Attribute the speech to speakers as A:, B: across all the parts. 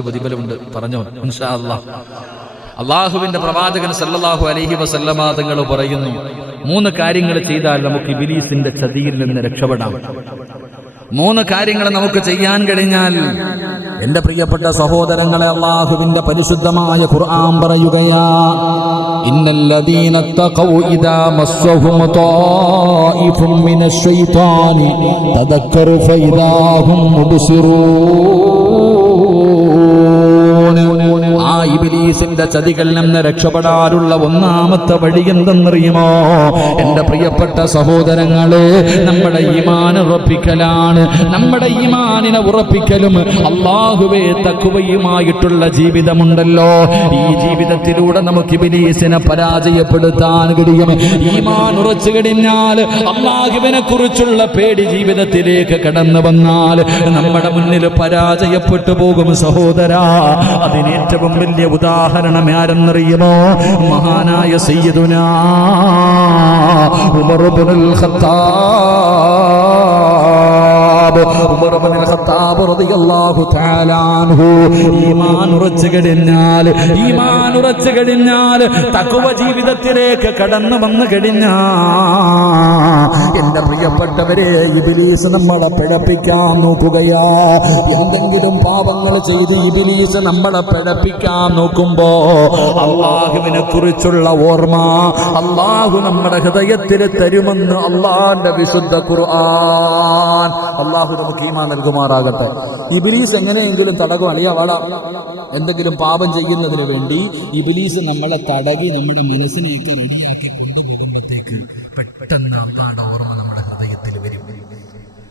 A: പ്രതിഫലമുണ്ട്. പറഞ്ഞോ? അള്ളാഹുവിന്റെ പ്രവാചകൻ സല്ലാഹു അലഹി വസല്ലമ തങ്ങൾ പറയുന്നു മൂന്ന് കാര്യങ്ങൾ ചെയ്താൽ നമുക്ക് ഇബിലീസിന്റെ ചതിയിൽ നിന്ന് രക്ഷപ്പെടാം. മൂന്ന് കാര്യങ്ങൾ നമുക്ക് ചെയ്യാൻ കഴിഞ്ഞാൽ എന്റെ പ്രിയപ്പെട്ട സഹോദരങ്ങളെ അള്ളാഹുവിന്റെ പരിശുദ്ധമായ ഖുർആൻ പറയുകയാ ഇന്നല്ലദീന ഇബിലീസിന്റെ ചതികളിൽ നിന്ന് രക്ഷപ്പെടാനുള്ള ഒന്നാമത്തെ വഴി എന്തെന്നറിയുമോ? എന്റെ പ്രിയപ്പെട്ട സഹോദരങ്ങളെ നമ്മുടെ ഈമാൻ ഉറപ്പിക്കലാണ്. നമ്മുടെ ഈമാനിനെ ഉറപ്പിക്കലും അള്ളാഹുവേ തക്കുവയുമായിട്ടുള്ള ജീവിതമുണ്ടല്ലോ. ഈ ജീവിതത്തിലൂടെ നമുക്ക് ബിലീസിനെ പരാജയപ്പെടുത്താൻ കഴിയും. ഈമാൻ ഉറച്ചു കഴിഞ്ഞാൽ അള്ളാഹുവിനെ കുറിച്ചുള്ള പേടി ജീവിതത്തിലേക്ക് കടന്നു വന്നാൽ നമ്മുടെ മുന്നിൽ പരാജയപ്പെട്ടു പോകും സഹോദര. അതിന് ഏറ്റവും വലിയ ഉദാഹരണം ആരെന്നറിയുമോ? മഹാനായ സയ്യിദുനാ Umar ibnul Khattab. Umar ibnul Khattab റളിയല്ലാഹു തആല അൻഹു. ഈമാൻ ഉറച്ചു ഈമാൻ ഉറച്ചു തഖ്വ ജീവിതത്തിലേക്ക് കടന്നു വന്നു കഴിഞ്ഞാൽ എന്റെ പ്രിയപ്പെട്ടവരെ ഇബിലീസ് നമ്മളെ പിഴപ്പിക്കാൻ നോക്കുകയാ. എന്തെങ്കിലും പാപങ്ങൾ ചെയ്ത് ഇബിലീസ് നമ്മളെ പിഴപ്പിക്കാൻ നോക്കുമ്പോ അള്ളാഹുവിനെ കുറിച്ചുള്ള ഓർമ്മ അള്ളാഹു നമ്മുടെ ഹൃദയത്തിൽ തരുമെന്ന് അള്ളാഹിന്റെ വിശുദ്ധ ഖുർആൻ. അള്ളാഹു നമുക്ക് ഈമാ നൽകുമാറാകട്ടെ ഇബിലീസ് എങ്ങനെയെങ്കിലും തടകും അളിയ എന്തെങ്കിലും പാപം ചെയ്യുന്നതിന് വേണ്ടി ഇബിലീസ് നമ്മളെ തടകി നമ്മുടെ മനസ്സിലേക്ക് റെഡിയാക്കി കൊണ്ടുപോകുമ്പോഴത്തേക്ക് പെട്ടെന്ന്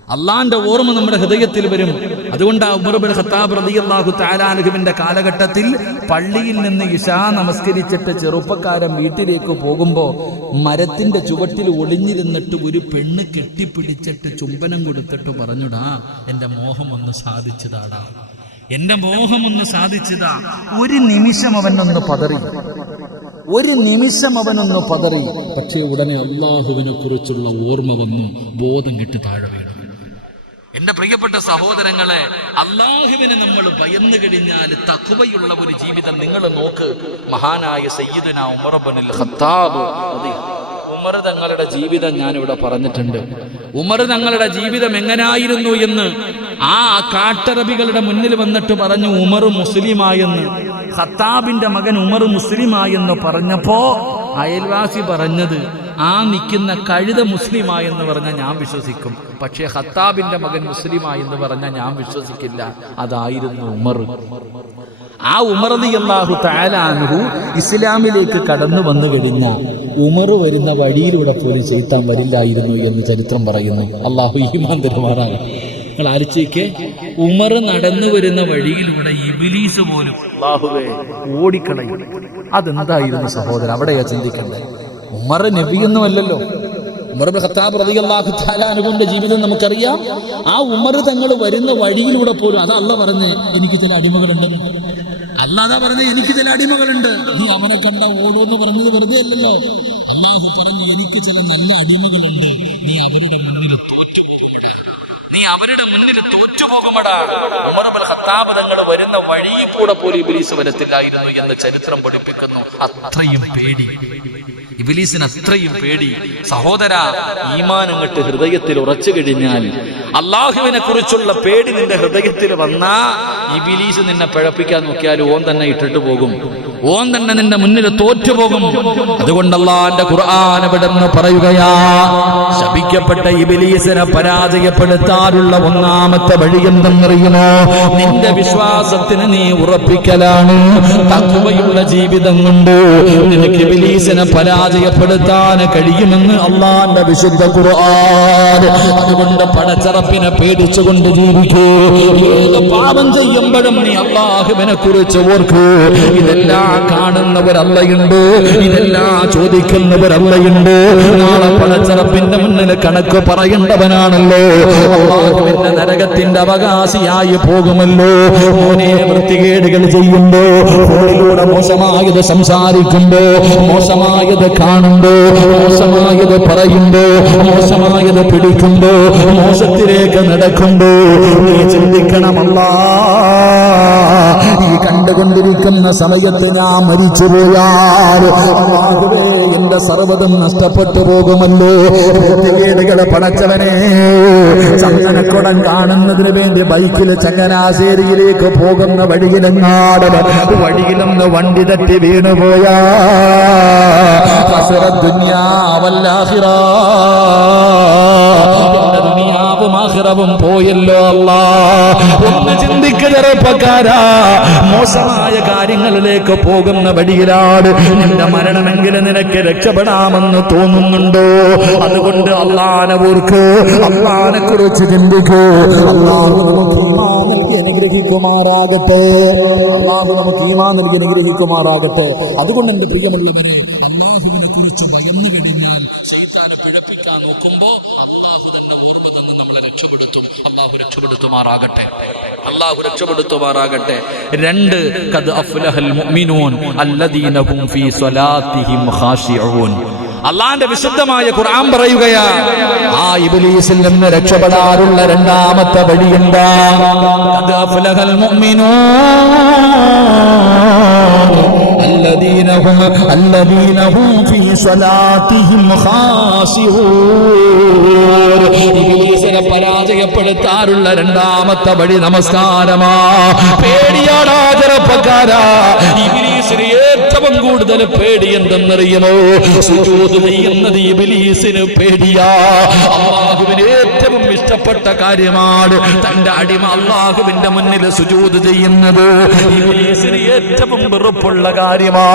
A: അള്ളാന്റെ ഓർമ്മ നമ്മുടെ ഹൃദയത്തിൽ വരും. അതുകൊണ്ട് ഉമർബിൻ ഖത്താബ് കാലഘട്ടത്തിൽ പള്ളിയിൽ നിന്ന് ഇശാ നമസ്കരിച്ചിട്ട് ചെറുപ്പക്കാരൻ വീട്ടിലേക്ക് പോകുമ്പോൾ മരത്തിന്റെ ചുവട്ടിൽ ഒളിഞ്ഞിരുന്നിട്ട് ഒരു പെണ്ണ് കെട്ടിപ്പിടിച്ചിട്ട് ചുംബനം കൊടുത്തിട്ട് പറഞ്ഞുടാ എന്റെ മോഹം ഒന്ന് സാധിച്ചതാടാ എന്റെ മോഹം ഒന്ന് സാധിച്ചതാ. ഒരു നിമിഷം അവനൊന്ന് പതറി ഒരു നിമിഷം അവനൊന്ന് പതറി. പക്ഷേ ഉടനെ അള്ളാഹുവിനെ കുറിച്ചുള്ള ഓർമ്മ വന്നു ബോധം കെട്ട് താഴെ വീണു. എന്റെ പ്രിയപ്പെട്ട സഹോദരങ്ങളെ അള്ളാഹുവിനെ നമ്മൾ ഭയന്നു കഴിഞ്ഞാൽ തക്കുവയുള്ള ഒരു ജീവിതം നിങ്ങൾ നോക്ക്. മഹാനായ സയ്യിദന ഉമർബനിൽ ഖത്താബ് ഉമർ തങ്ങളുടെ ജീവിതം ഞാൻ ഇവിടെ പറഞ്ഞിട്ടുണ്ട്. ഉമർ തങ്ങളുടെ ജീവിതം എങ്ങനായിരുന്നു എന്ന് ആ കാട്ടറബികളുടെ മുന്നിൽ വന്നിട്ട് പറഞ്ഞു ഉമർ മുസ്ലിമായെന്ന്. ഖത്താബിന്റെ മകൻ ഉമർ മുസ്ലിമായെന്ന് പറഞ്ഞപ്പോ അയൽവാസി പറഞ്ഞത് ആ നിൽക്കുന്ന കഴുത മുസ്ലിമായെന്ന് പറഞ്ഞാൽ ഞാൻ വിശ്വസിക്കും. പക്ഷേ ഹത്താബിന്റെ മകൻ മുസ്ലിമായെന്ന് പറഞ്ഞാൽ ഞാൻ വിശ്വസിക്കില്ല. അതായിരുന്നു ഉമർ. ആ ഉമർ അള്ളാഹു താലാനുഹു ഇസ്ലാമിലേക്ക് കടന്നു വന്നു കഴിഞ്ഞ ഉമർ വരുന്ന വഴിയിലൂടെ പോലും ചെയ്ത്താൻ വരില്ലായിരുന്നു എന്ന് ചരിത്രം പറയുന്നു. അള്ളാഹു ഈമാൻ തരുമാറാകട്ടെ. നിങ്ങൾ ആലോചിക്ക് ഉമർ നടന്നു വരുന്ന വഴിയിലൂടെ ഇബിലീസ് പോലും ഓടിക്കളയും. അതെന്തായിരുന്നു സഹോദരൻ? അവിടെയാ ചിന്തിക്കണ്ടേ ഉമർ നബിയൊന്നുമല്ലല്ലോ. ഉമർ ഇബ്നു ഖത്താബ് ജീവിതം നമുക്കറിയാം. ആ ഉമർ തങ്ങൾ വരുന്ന വഴിയിലൂടെ പോലും അതാ പറഞ്ഞ് എനിക്ക് ചില അടിമകളുണ്ടെന്ന് അല്ലാതെ പറഞ്ഞ എനിക്ക് ചില അടിമകളുണ്ട്. നീ അവനെ കണ്ട ഓടോന്ന് പറഞ്ഞത് വെറുതെ അല്ലല്ലോ. അള്ളാഹു പറഞ്ഞു എനിക്ക് ചില നല്ല അടിമകളുണ്ട്. നീ അവരുടെ മുന്നിൽ തോറ്റു നീ അവരുടെ മുന്നിൽ തോറ്റുപോകുമടാ ഉമർ ഇബ്നുൽ ഖത്താബ് വരുന്ന വഴിയിൽ കൂടെ പോലും വരത്തില്ലായിരുന്നു എന്ന് ചരിത്രം പഠിപ്പിക്കുന്നു. അത്രയും പേടി. ഇബിലീസിന് അത്രയും പേടി. സഹോദര ഈമാൻ അങ്ങോട്ട് ഹൃദയത്തിൽ ഉറച്ചു കഴിഞ്ഞാൽ അള്ളാഹുവിനെ കുറിച്ചുള്ള പേടി നിന്റെ ഹൃദയത്തിൽ വന്നാ ഇബിലീസ് നിന്നെ പിഴപ്പിക്കാൻ നോക്കിയാൽ ഓൻ തന്നെ ഇട്ടിട്ട് പോകും. ഓൻ തന്നെ നിന്റെ മുന്നിൽ തോറ്റുപോകും അതുകൊണ്ടല്ലാന്റെ ഖുർആൻ എവിടെന്ന് പറയുകയാ ശപിക്കപ്പെട്ട ഇബിലീസിനെ പരാജയപ്പെടുത്താനുള്ള ഒന്നാമത്തെ വഴി എന്തെന്നറിയുമോ? നിന്റെ വിശ്വാസത്തിന് നീ ഉറപ്പിക്കലാണ്. തക്കുവയുള്ള ജീവിതം കൊണ്ട് നിനക്ക് ഇബിലീസിനെ പരാജയപ്പെടുത്താൻ കഴിയുമെന്ന് അള്ളാന്റെ വിശുദ്ധ ഖുർആൻ. അതുകൊണ്ട് പടച്ചറപ്പിനെ പേടിച്ചുകൊണ്ട് ജീവിക്കൂ. പാപം പാപം ചെയ്യുമ്പോഴും നീ അള്ളാഹുവിനെ കുറിച്ച് ഓർക്കൂ. ഇതെല്ലാം കാണുന്നവരല്ലയുണ്ട്. ഇതെല്ലാം ചോദിക്കുന്നവരല്ലയുണ്ട്. നാളെ പടച്ചറപ്പിന്റെ മുന്നിൽ കണക്ക് പറയേണ്ടവനാണല്ലോ. അള്ളാഹുവിന്റെ നരകത്തിന്റെ അവകാശിയായി പോകുമല്ലോ. മോനെ വൃത്തികേടുകൾ ചെയ്യുമ്പോ ഫോണിലൂടെ മോശമായത് സംസാരിക്കുമ്പോ മോശമായത് കാണുമ്പോ മോശമായത് പറയുമ്പോ മോശമായത് പിടിക്കുമ്പോ മോശത്തിലേക്ക് നടക്കുമ്പോ നീ ചിന്തിക്കണമല്ല. കണ്ടുകൊണ്ടിരിക്കുന്ന സമയത്ത് ഞാൻ മരിച്ചു പോയാൽ എന്റെ സർവതും നഷ്ടപ്പെട്ടു പോകുമല്ലോ വീടുകളെ പടച്ചവനെ ചന്ദനക്കുടം കാണുന്നതിന് വേണ്ടി ബൈക്കിൽ ചങ്ങനാശ്ശേരിയിലേക്ക് പോകുന്ന വഴിയിലെങ്ങാട് വഴിയിലൊന്ന് വണ്ടി തട്ടി വീണുപോയാ ദുനിയാവല്ലാഹിറ. ദുനിയാവും ആഖിറവും പോയല്ലോ അല്ലാ. ഒന്ന് ചിന്തിക്ക ചെറുപ്പക്കാരാ. മോശമായ കാര്യങ്ങളിലേക്ക് പോകുന്ന വഴിയിലാണ് നിന്റെ മരണമെങ്കിലും നിനക്ക് രക്ഷപ്പെടാമെന്ന് തോന്നുന്നുണ്ടോ? അതുകൊണ്ട് അള്ളാനെ ഓർക്ക് അള്ളാനെ കുറിച്ച് ചിന്തിക്കൂ. അനുഗ്രഹിക്കുമാറാകട്ടെ. അള്ളാഹു നമുക്ക് ഈമാൻ നൽകി അനുഗ്രഹിക്കുമാറാകട്ടെ. അതുകൊണ്ട് എന്റെ പ്രിയമുള്ളവരെ അള്ളാഹുവിനെ കുറിച്ച് ഭയന്നു കഴിഞ്ഞാൽ ശൈത്താനെ പിഴപ്പിക്കാൻ നോക്കുമ്പോ അള്ളാഹു തന്റെ ഓർമ്മ തന്ന് നമ്മളെ രക്ഷപ്പെടുത്തും അള്ളാഹു രക്ഷപ്പെടുത്തുമാറാകട്ടെ. അള്ളാഹു രക്ഷപ്പെടുത്തുമാറാകട്ടെ. രണ്ട് ഖദ് അഫ്ലഹൽ മുഅ്മിനൂൻ അല്ലദീനഹും ഫീ സ്വലാത്തിഹിം ഖാശിഊൻ അള്ളാന്റെ വിശുദ്ധമായ ഖുർആൻ പറയുകയാ ആ ഇബ്ലീസിൽ നിന്ന് രക്ഷപ്പെടാറുള്ള രണ്ടാമത്തെ വഴി എന്താ? കത് അഫ്ലഹൽ മുഅ്മിനൂൻ. الذين هم الذين هم في صلاتهم خاشعون ഇബ്ലീസിനെ പരാജയപ്പെടുത്താറുള്ള രണ്ടാമത്തെ വഴി നമസ്കാരമാ പേടിയാടാ ചെറുപ്പക്കാരാ ഇബ്ലീസിന് ഏറ്റവും കൂടുതൽ പേടി എന്തെന്നറിയുമോ സുജൂദ് ചെയ്യുന്നത് പേടിയാ. അള്ളാഹുവിന് ഏറ്റവും ഇഷ്ടപ്പെട്ട കാര്യമാണ് തന്റെ അടിമ അള്ളാഹുവിന്റെ മുന്നിൽ സുജൂദ് ചെയ്യുന്നത്. ഏറ്റവും വെറുപ്പുള്ള കാര്യമാ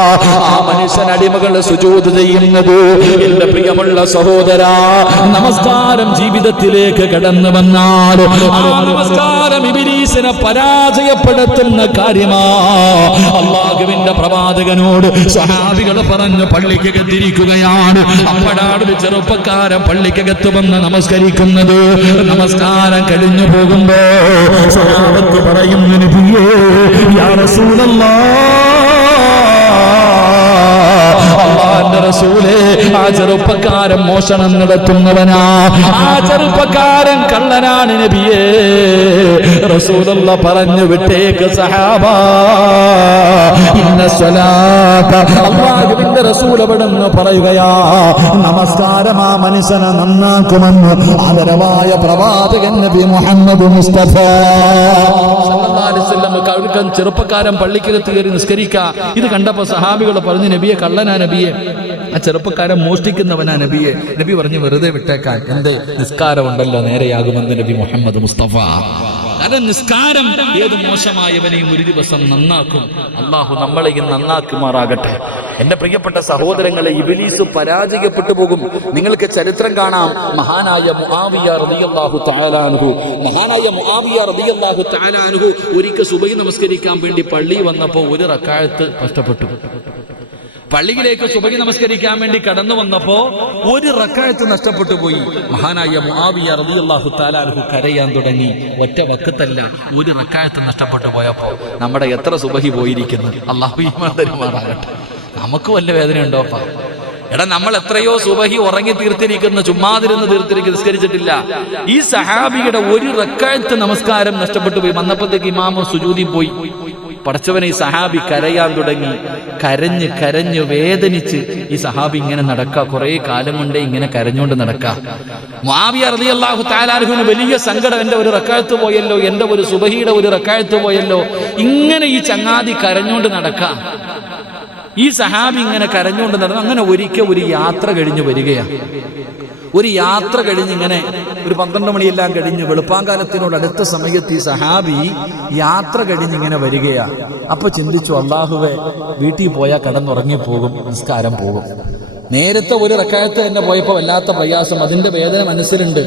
A: ആ മനുഷ്യൻ അടിമകൾ സുജൂദ് ചെയ്യുന്നത്. എന്റെ പ്രിയമുള്ള സഹോദരാ നമസ്കാരം ജീവിതത്തിലേക്ക് കടന്നു വന്നാൽ നമസ്കാരം ഇബിലീസിനെ പരാജയപ്പെടുത്തുന്ന കാര്യമാ. അള്ളാഹുവിന്റെ പ്രവാചകനോട് സഹാബികൾ പറഞ്ഞു പള്ളിക്കകത്തിരിക്കുകയാണ്. അപ്പോഴാണ് ഒരു ചെറുപ്പക്കാരൻ പള്ളിക്കകത്ത് വന്ന് നമസ്കരിക്കുന്നത്. നമസ്കാരം കഴിഞ്ഞു പോകുമ്പോ സഹാബത്ത് പറയുന്നതിന് അള്ളാന്റെ റസൂലേ ആ ചെറുപ്പക്കാരൻ മോഷണം നടത്തുന്നവനാ. ആ ചെറുപ്പക്കാരൻ കള്ളനാണ് നബിയേ. റസൂലുള്ള പറഞ്ഞു വിട്ടേക്ക് സഹാബ. ഇന്ന സ്വലാത്ത അള്ളാഹുവിന്റെ റസൂൽ എവിടെന്ന് പറയുകയാ. നമസ്കാരം ആ മനുഷ്യനെ നന്നാക്കുമെന്ന് ആദരവായ പ്രവാചകൻ നബി മുഹമ്മദ് മുസ്തഫ. ചെറുപ്പക്കാരൻ പള്ളിക്കകത്ത് കയറി നിസ്കരിക്ക. ഇത് കണ്ടപ്പോ സഹാബികൾ പറഞ്ഞു നബിയെ കള്ളനാ നബിയെ. ആ ചെറുപ്പക്കാരൻ മോഷ്ടിക്കുന്നവനാ നബിയെ. നബി പറഞ്ഞു വെറുതെ വിട്ടേക്കാൻ. എന്ത്? നിസ്കാരമുണ്ടല്ലോ നേരെയാകുമെന്ന് നബി മുഹമ്മദ് മുസ്തഫ. നിസ്കാരം ഏത് മോശമായവനെയും ഒരു ദിവസം നന്നാക്കും. അള്ളാഹു നമ്മളെയും നന്നാക്കുമാറാകട്ടെ. എന്റെ പ്രിയപ്പെട്ട സഹോദരങ്ങളെ ഇബിലീസ് പരാജയപ്പെട്ടു പോകും. നിങ്ങൾക്ക് ചരിത്രം കാണാം. മഹാനായ മുആവിയ മഹാനായ മുആവിയ ഒരിക്കൽ സുബൈ നമസ്കരിക്കാൻ വേണ്ടി പള്ളി വന്നപ്പോൾ ഒരു റക്കാഴത്ത് കഷ്ടപ്പെട്ടു. പള്ളിയിലേക്ക് സുബഹി നമസ്കരിക്കാൻ വേണ്ടി കടന്നു വന്നപ്പോ ഒരു റക്കായത്ത് നഷ്ടപ്പെട്ടു പോയി. മഹാനായ മുആവിയ റളിയല്ലാഹു തആലാൻഹു കരയാൻ തുടങ്ങി. ഒറ്റ വക്കത്തല്ല ഒരു റക്കായത്ത് നഷ്ടപ്പെട്ടു പോയപ്പോ നമ്മുടെ എത്ര സുബഹി പോയിരിക്കുന്നു? അള്ളാഹു തരുമാറാകട്ടെ നമുക്ക് വല്ല വേദന ഉണ്ടോപ്പാ എടാ നമ്മൾ എത്രയോ സുബഹി ഉറങ്ങി തീർത്തിരിക്കുന്ന ചുമ്മാതിരുന്ന് തീർത്തിരിക്കുന്ന നിസ്കരിച്ചിട്ടില്ല. ഈ സഹാബിയുടെ ഒരു റക്കായത്ത് നമസ്കാരം നഷ്ടപ്പെട്ടു പോയി. വന്നപ്പോഴത്തേക്ക് ഇമാമോ സുജൂതി പോയി. പടച്ചവനെ ഈ സഹാബി കരയാൻ തുടങ്ങി. കരഞ്ഞ് കരഞ്ഞ് വേദനിച്ച് ഈ സഹാബി ഇങ്ങനെ നടക്ക. കുറെ കാലം കൊണ്ടേ ഇങ്ങനെ കരഞ്ഞുകൊണ്ട് നടക്ക. മാവിയ റളിയല്ലാഹു താലാർഹുവിന് വലിയ സങ്കടം. എന്റെ ഒരു റക്കായത്ത് പോയല്ലോ എന്റെ ഒരു സുബഹിയുടെ ഒരു റക്കായത്ത് പോയല്ലോ. ഇങ്ങനെ ഈ ചങ്ങാതി കരഞ്ഞുകൊണ്ട് നടക്കാം. ഈ സഹാബി ഇങ്ങനെ കരഞ്ഞുകൊണ്ട് നടന്നു അങ്ങനെ ഒരിക്കൽ ഒരു യാത്ര കഴിഞ്ഞു വരികയാണ് ഒരു യാത്ര കഴിഞ്ഞ് ഇങ്ങനെ ഒരു പന്ത്രണ്ട് മണിയെല്ലാം കഴിഞ്ഞ് വെളുപ്പാങ്കാലത്തിനോട് അടുത്ത സമയത്ത് ഈ സഹാബി യാത്ര കഴിഞ്ഞ് ഇങ്ങനെ വരികയാ. അപ്പൊ ചിന്തിച്ചു അള്ളാഹുവെ വീട്ടിൽ പോയാൽ കടന്നുറങ്ങി പോകും നിസ്കാരം പോകും. നേരത്തെ ഒരു റക്കായത്ത് തന്നെ പോയപ്പോ വല്ലാത്ത പ്രയാസം അതിന്റെ വേദന മനസ്സിലുണ്ട്.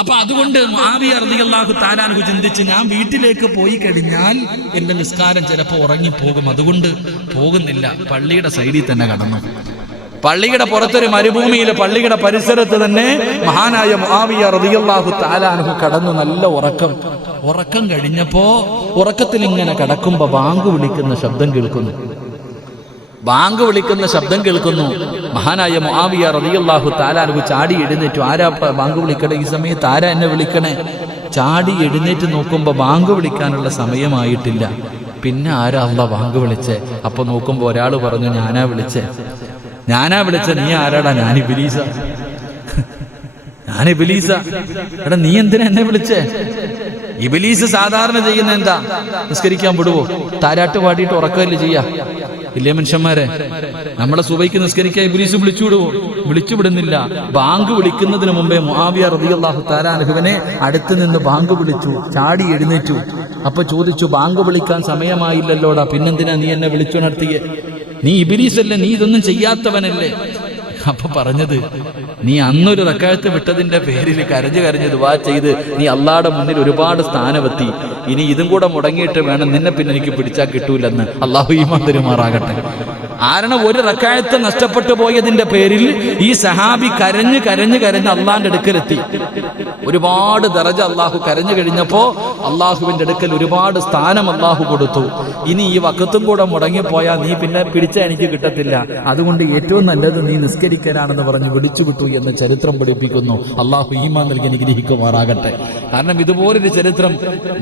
A: അപ്പൊ അതുകൊണ്ട് മാവി അർദികളാഹു താരാനഹു ചിന്തിച്ച് ഞാൻ വീട്ടിലേക്ക് പോയി കഴിഞ്ഞാൽ എന്റെ നിസ്കാരം ചിലപ്പോ ഉറങ്ങി പോകും അതുകൊണ്ട് പോകുന്നില്ല പള്ളിയുടെ സൈഡിൽ തന്നെ കടന്നു. പള്ളിയുടെ പുറത്തൊരു മരുഭൂമിയിൽ പള്ളിയുടെ പരിസരത്ത് തന്നെ മഹാനായ മുആവിയ റളിയല്ലാഹു താലാനഹു കടന്നു. നല്ല ഉറക്കം. ഉറക്കം കഴിഞ്ഞപ്പോ ഉറക്കത്തിൽ ഇങ്ങനെ കടക്കുമ്പോ ബാങ്ക് വിളിക്കുന്ന ശബ്ദം കേൾക്കുന്നു. ബാങ്ക് വിളിക്കുന്ന ശബ്ദം കേൾക്കുന്നു. മഹാനായ മുആവിയ റളിയല്ലാഹു താലാനഹു ചാടി എഴുന്നേറ്റു. ആരാ ബാങ്ക് വിളിക്കണേ? ഈ സമയത്ത് ആരാ എന്നെ വിളിക്കണേ? ചാടി എഴുന്നേറ്റ് നോക്കുമ്പോ ബാങ്ക് വിളിക്കാനുള്ള സമയമായിട്ടില്ല. പിന്നെ ആരാ അല്ല ബാങ്ക് വിളിച്ചേ? അപ്പൊ നോക്കുമ്പോ ഒരാൾ പറഞ്ഞു ഞാനാ വിളിച്ചേ. ഞാനാ വിളിച്ച നീ ആരാടാ? ഞാൻ ഇബിലീസ. ഞാൻ ഇബിലീസ. എടാ നീ എന്തിനാ എന്നെ വിളിച്ചേ? ഇബിലീസ് സാധാരണ ചെയ്യുന്ന എന്താ? നിസ്കരിക്കാൻ വിടുവോ? താരാട്ട് പാടിയിട്ട് ഉറക്കമല്ലേ ചെയ്യാ? ഇല്ലേ മനുഷ്യന്മാരെ? നമ്മളെ സുബൈക്ക് നിസ്കരിക്കാൻ ഇബിലീസ് വിളിച്ചു വിടുവോ? വിളിച്ചു വിടുന്നില്ല. ബാങ്ക് വിളിക്കുന്നതിന് മുമ്പേ മുആവിയ തആല താലാനുഹുവിനെ അടുത്ത് നിന്ന് ബാങ്ക് വിളിച്ചു ചാടി എഴുന്നേറ്റു. അപ്പൊ ചോദിച്ചു ബാങ്ക് വിളിക്കാൻ സമയമായില്ലല്ലോടാ? പിന്നെന്തിനാ നീ എന്നെ വിളിച്ചുണർത്തിയേ? നീ ഇബിലീസല്ലേ നീ ഇതൊന്നും ചെയ്യാത്തവനല്ലേ? അപ്പൊ പറഞ്ഞത് നീ അന്നൊരു റക്കാഴ്ച വിട്ടതിന്റെ പേരിൽ കരഞ്ഞു കരഞ്ഞ് ദുവാ ചെയ്ത് നീ അള്ളാടെ മുന്നിൽ ഒരുപാട് സ്ഥാനമെത്തി. ഇനി ഇതും കൂടെ മുടങ്ങിയിട്ട് വേണം നിന്നെ പിന്നെ എനിക്ക് പിടിച്ചാൽ കിട്ടൂലെന്ന്. അള്ളാഹു ഈമാൻ തരുമാറാകട്ടെ. കാരണം ഒരു റക്കായത്ത് നഷ്ടപ്പെട്ടു പോയതിന്റെ പേരിൽ ഈ സഹാബി കരഞ്ഞ് കരഞ്ഞ് കരഞ്ഞ് അള്ളാന്റെ അടുക്കലെത്തി. ഒരുപാട് ദറജ അള്ളാഹു കരഞ്ഞു കഴിഞ്ഞപ്പോ അള്ളാഹുവിന്റെ അടുക്കൽ ഒരുപാട് സ്ഥാനം അള്ളാഹു കൊടുത്തു. ഇനി ഈ വക്കത്തും കൂടെ മുടങ്ങിപ്പോയാൽ നീ പിന്നെ പിടിച്ച എനിക്ക് കിട്ടത്തില്ല. അതുകൊണ്ട് ഏറ്റവും നല്ലത് നീ നിസ്കരിക്കാനാണെന്ന് പറഞ്ഞ് വിളിച്ചു വിട്ടു എന്ന് ചരിത്രം പഠിപ്പിക്കുന്നു. അള്ളാഹു ഈമാൻ നൽകി അനുഗ്രഹിക്കുമാറാകട്ടെ. കാരണം ഇതുപോലൊരു ചരിത്രം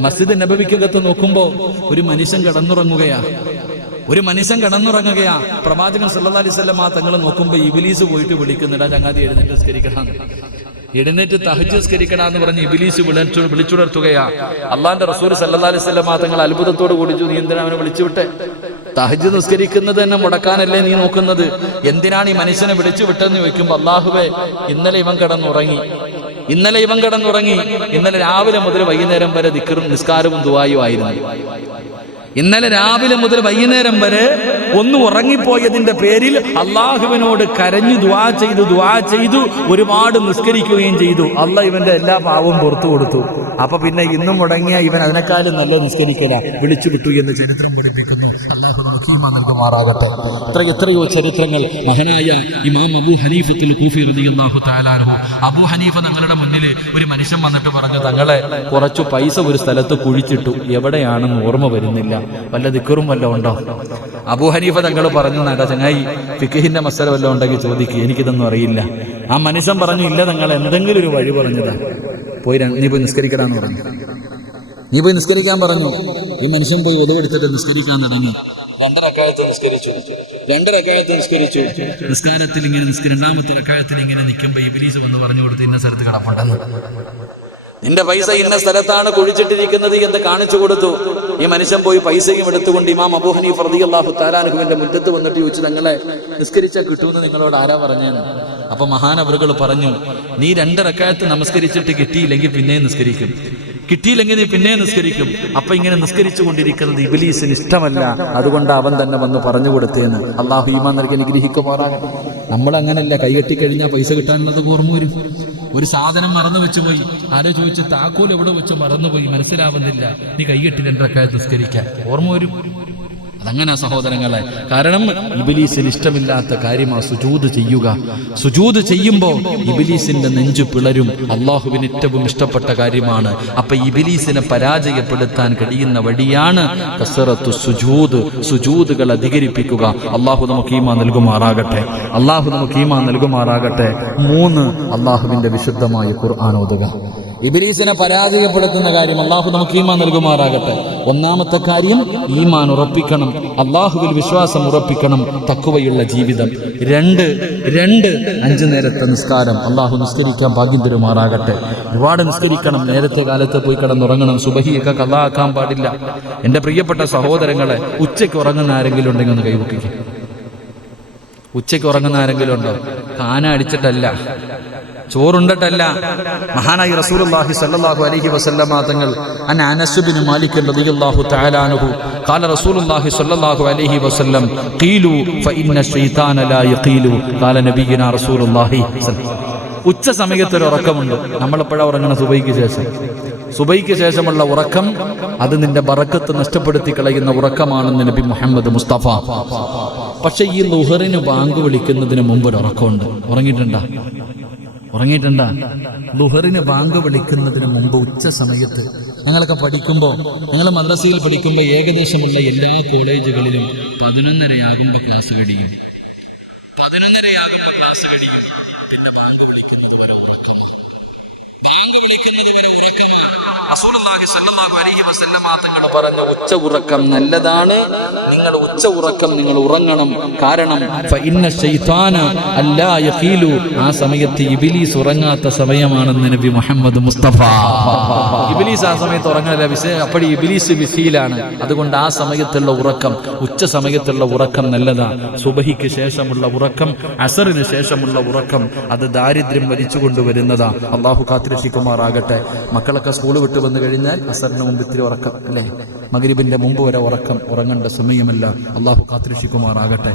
A: മസ്ജിദ് നബവിക്കകത്ത് നോക്കുമ്പോ ഒരു മനുഷ്യൻ കിടന്നുറങ്ങുകയാ. ഒരു മനുഷ്യൻ കിടന്നുറങ്ങുകയാ. പ്രവാചകൻ സല്ലാ അലൈഹി വസല്ലം ആ തങ്ങൾ നോക്കുമ്പോ ഇബിലീസ് പോയിട്ട് വിളിക്കുന്നില്ല ചങ്ങാതി എഴുന്നേറ്റ് നിസ്കരിക്കണം. എഴുന്നേറ്റ് തഹജ് എന്ന് പറഞ്ഞ് ഇബിലീസ് വിളിച്ചു വിളിച്ചുണർത്തുകയാ. അള്ളാന്റെ റസൂൽ സല്ലല്ലാഹു അലൈഹി വസല്ലം ആ തങ്ങൾ അത്ഭുതത്തോട് കൂടിച്ചു നീ എന്തിനാ അവനെ വിളിച്ചുവിട്ടെ? തഹജ് നിസ്കരിക്കുന്നത് തന്നെ മുടക്കാനല്ലേ നീ നോക്കുന്നത്? എന്തിനാണ് ഈ മനുഷ്യനെ വിളിച്ചു വിട്ടെന്ന് ചോദിക്കുമ്പോ അള്ളാഹുവേ ഇന്നലെ ഇവൻ കിടന്നുറങ്ങി. ഇന്നലെ ഇവൻ കിടന്നുറങ്ങി. ഇന്നലെ രാവിലെ മുതൽ വൈകുന്നേരം വരെ ദിക്കറും നിസ്കാരവും ദുവായും ആയിരുന്നു. ഇന്നലെ രാവിലെ മുതൽ വൈകുന്നേരം വരെ ഒന്ന് ഉറങ്ങിപ്പോയതിന്റെ പേരിൽ അള്ളാഹുവിനോട് കരഞ്ഞു ദ്വാ ചെയ്തു ദ്വാ ചെയ്തു ഒരുപാട് നിസ്കരിക്കുകയും ചെയ്തു. അല്ല ഇവന്റെ എല്ലാ പാവവും പുറത്തു കൊടുത്തു. അപ്പൊ പിന്നെ ഇന്നും മുടങ്ങിയ ഇവൻ അതിനേക്കാളും നല്ല നിസ്കരിക്കല. വിളിച്ചു വിട്ടു എന്ന് ചരിത്രം പഠിപ്പിക്കുന്നു. അള്ളാഹു നമുക്ക് ഈമാൻ നൽകുമാറാകട്ടെ. എത്ര എത്രയോ ചരിത്രങ്ങൾ. മഹനായ ഇമാം അബു ഹനീഫത്തിൽ കൂഫി റളിയല്ലാഹു തആലാഹു അബു ഹനീഫ തങ്ങളുടെ മുന്നിൽ ഒരു മനുഷ്യൻ വന്നിട്ട് പറഞ്ഞു തങ്ങളെ കുറച്ചു പൈസ ഒരു സ്ഥലത്ത് കുഴിച്ചിട്ടു. എവിടെയാണെന്ന് ഓർമ്മ വരുന്നില്ല. വല്ല ദിക്കറും വല്ല ഉണ്ടോ? അബൂഹനീഫ തങ്ങൾ പറഞ്ഞു നേടാ ചങ്ങായി ഫിഖഹിന്റെ മസല വല്ല ഉണ്ടെങ്കിൽ ചോദിക്കുക എനിക്കിതൊന്നും അറിയില്ല. ആ മനുഷ്യൻ പറഞ്ഞു ഇല്ല തങ്ങൾ എന്തെങ്കിലും ഒരു വഴി പറഞ്ഞതാ. പോയി നീ പോയി നിസ്കരിക്കടാന്ന് പറഞ്ഞു. നീ പോയി നിസ്കരിക്കാൻ പറഞ്ഞു. ഈ മനുഷ്യൻ പോയി ഒതുവെടുത്തിട്ട് നിസ്കരിക്കാൻ തുടങ്ങി. രണ്ടരക്കാലത്ത് നിസ്കരിച്ചു. രണ്ടരക്കാലത്ത് നിസ്കരിച്ചു. നിസ്കാരത്തിൽ ഇങ്ങനെ രണ്ടാമത്തെ അക്കാലത്തിൽ ഇങ്ങനെ നിൽക്കുമ്പോ ഇബിലീസ് വന്ന് പറഞ്ഞു കൊടുത്ത് ഇന്ന സ്ഥലത്ത് കിടപ്പുണ്ടെന്ന്. നിന്റെ പൈസ ഇന്ന സ്ഥലത്താണ് കുഴിച്ചിട്ടിരിക്കുന്നത് എന്ന് കാണിച്ചു കൊടുത്തു. ഈ മനുഷ്യൻ പോയി പൈസയും എടുത്തുകൊണ്ട് ഇമാം അബൂ ഹനീഫ് റളിയല്ലാഹു താലാനുഹുവിന്റെ മുറ്റത്ത് വന്നിട്ട് ചോദിച്ചു തങ്ങളെ നിസ്കരിച്ചാൽ കിട്ടുമെന്ന് നിങ്ങളോട് ആരാ പറഞ്ഞു അപ്പൊ മഹാനവറുകൾ പറഞ്ഞു നീ രണ്ടരക്കാലത്ത് നമസ്കരിച്ചിട്ട് കിട്ടിയില്ലെങ്കിൽ പിന്നെയും നിസ്കരിക്കും. കിട്ടിയില്ലെങ്കിൽ പിന്നെ നിസ്കരിക്കും. അപ്പൊ ഇങ്ങനെ നിസ്കരിച്ചു കൊണ്ടിരിക്കുന്നത് ഇബിലീസിന് ഇഷ്ടമല്ല. അതുകൊണ്ട് അവൻ തന്നെ വന്ന് പറഞ്ഞു കൊടുത്തേന്ന്. അള്ളാഹു ഈമാൻ നൽകി അനുഗ്രഹിക്കുമാറാകട്ടെ. നമ്മൾ അങ്ങനല്ല കൈകെട്ടി കഴിഞ്ഞാൽ പൈസ കിട്ടാനുള്ളത് ഓർമ്മ വരും. ഒരു സാധനം മറന്നു വെച്ചു പോയി. ആരോ ചോദിച്ച് താക്കോൽ എവിടെ വെച്ച് മറന്നുപോയി മനസ്സിലാവുന്നില്ല. നീ കൈകെട്ടി രണ്ടൊക്കെ നിസ്കരിക്കാൻ. ഓർമ്മ വരും. അതങ്ങനെ സഹോദരങ്ങളെ. കാരണം ഇബിലീസിന് ഇഷ്ടമില്ലാത്ത കാര്യമാണ് സുജൂത് ചെയ്യുക. സുജൂത് ചെയ്യുമ്പോൾ ഇബിലീസിന്റെ നെഞ്ചു പിളരും. അള്ളാഹുവിന് ഏറ്റവും ഇഷ്ടപ്പെട്ട കാര്യമാണ്. അപ്പൊ ഇബിലീസിനെ പരാജയപ്പെടുത്താൻ കഴിയുന്ന വഴിയാണ് കസറത്തു സുജൂത് സുജൂതുകൾ അധികരിപ്പിക്കുക. അള്ളാഹു നമുക്ക് ഈമാ നൽകുമാറാകട്ടെ. അള്ളാഹു നമുക്ക് ഈമാ നൽകുമാറാകട്ടെ. മൂന്ന് അള്ളാഹുവിന്റെ വിശുദ്ധമായ ഖുർആൻ ഓതുക. ഇബിലീസിനെ പരാജയപ്പെടുത്തുന്ന കാര്യം അള്ളാഹു നമുക്ക് ഈമാൻ നൽകുമാറാകട്ടെ. ഒന്നാമത്തെ കാര്യം ഈമാൻ ഉറപ്പിക്കണം. അള്ളാഹുവിൽ വിശ്വാസം ഉറപ്പിക്കണം. തക്കുവയുള്ള ജീവിതം. രണ്ട് രണ്ട് അഞ്ചു നേരത്തെ നിസ്കാരം. അള്ളാഹു നിസ്കരിക്കാൻ ഭാഗ്യം തരുമാറാകട്ടെ. ഒരുപാട് നിസ്കരിക്കണം. നേരത്തെ കാലത്ത് പോയി കിടന്നുറങ്ങണം. സുബഹിയൊക്കെ കള്ളാക്കാൻ പാടില്ല. എന്റെ പ്രിയപ്പെട്ട സഹോദരങ്ങളെ ഉച്ചയ്ക്ക് ഉറങ്ങുന്ന ആരെങ്കിലും ഉണ്ടെങ്കിൽ ഒന്ന് കൈവക്കിക്കും ഉച്ചയ്ക്ക് ഉറങ്ങുന്ന ആരെങ്കിലും ഉണ്ടോ? കാന അടിച്ചിട്ടല്ല. ചോറുണ്ടിട്ടല്ല. മഹാനായി റസൂലുള്ളാഹി സല്ലല്ലാഹു അലൈഹി വസല്ലമ തങ്ങൾ അൻ അനസ് ബിൻ മാലിക് റളിയല്ലാഹു തആല അൻഹു ഖാല റസൂലുള്ളാഹി സല്ലല്ലാഹു അലൈഹി വസല്ലം ഖീലു ഫഇന്ന ശൈത്താന ലാ യഖീലു. الله عليه റസൂലുള്ളാഹി ഉച്ച സമയത്ത് ഒരു ഉറക്കമുണ്ട്. നമ്മളെപ്പോഴാണ് ഉറങ്ങുന്ന സുബൈക്ക് ശേഷം? സുബൈക്ക് ശേഷമുള്ള ഉറക്കം അത് നിന്റെ ബറക്കത്ത് നഷ്ടപ്പെടുത്തി കളയുന്ന ഉറക്കമാണെന്ന് നബി മുഹമ്മദ് മുസ്തഫ. പക്ഷെ ഈ ലുഹറിന് ബാങ്ക് വിളിക്കുന്നതിന് മുമ്പ് ഒരു ഉറക്കമുണ്ട്. ഉറങ്ങിയിട്ടുണ്ട? ഉറങ്ങിയിട്ടുണ്ടാ? ലുഹറിന് ബാങ്ക് വിളിക്കുന്നതിന് മുമ്പ് ഉച്ച സമയത്ത് ഞങ്ങളൊക്കെ പഠിക്കുമ്പോൾ ഞങ്ങൾ മദ്രസയിൽ പഠിക്കുമ്പോൾ ഏകദേശമുള്ള എല്ലാ കോളേജുകളിലും പതിനൊന്നരയാകുമ്പോൾ ക്ലാസ് കഴിയും. പതിനൊന്നരയാകുമ്പോൾ ക്ലാസ് കഴിയും. പിന്നെ ബാങ്ക് വിളിക്കുന്നത് പറഞ്ഞ ഉച്ച ഉറക്കം നല്ലതാണ്. നിങ്ങൾ ഉച്ച ഉറക്കം നിങ്ങൾ ഉറങ്ങണം. കാരണം ആ സമയത്ത് ഇബിലീസ് ഉറങ്ങാത്ത സമയമാണെന്ന് നബി മുഹമ്മദ് മുസ്തഫ. ഇബിലീസ് ആ സമയത്ത് ഉറങ്ങാനില്ല വിഷയം അപ്പടി ഇബിലീസ് ബിസിയിലാണ് അതുകൊണ്ട് ആ സമയത്തുള്ള ഉറക്കം ഉച്ച സമയത്തുള്ള ഉറക്കം നല്ലതാണ്. സുബഹിക്ക് ശേഷമുള്ള ഉറക്കം അസറിന് ശേഷമുള്ള ഉറക്കം അത് ദാരിദ്ര്യം വലിച്ചു കൊണ്ടുവരുന്നതാ അള്ളാഹു കാത്തിരക്ഷിക്കുമാറാകട്ടെ മക്കളൊക്കെ സ്കൂൾ വിട്ടു വന്നു കഴിഞ്ഞാൽ അസറിന് മുമ്പ് ഇത്തിരി ഉറക്കം അല്ലേ? മകരിബിന്റെ മുമ്പ് വരെ ഉറക്കം ഉറങ്ങേണ്ട സമയമല്ല. അള്ളാഹു കാത്തിരക്ഷിക്കുമാറാകട്ടെ.